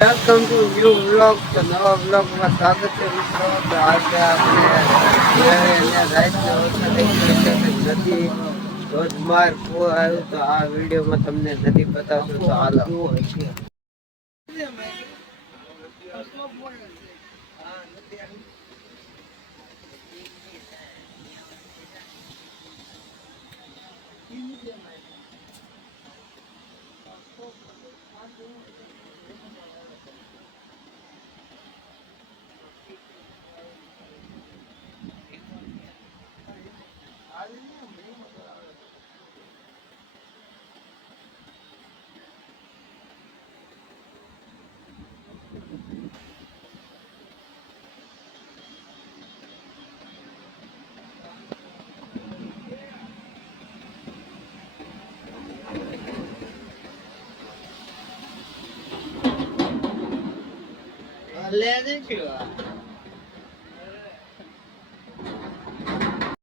welcome to new vlog તો નવા વ્લોગમાં સ્વાગત છે મિત્રો તો આજે આપણે જ્યારે અહીંયા રાતનો વરસાદ આવી ગયો છે કે નદી ધોધમાર પૂર આવ્યું તો આ વિડીયોમાં તમને નદી બતાવશું તો હાલો 来人去了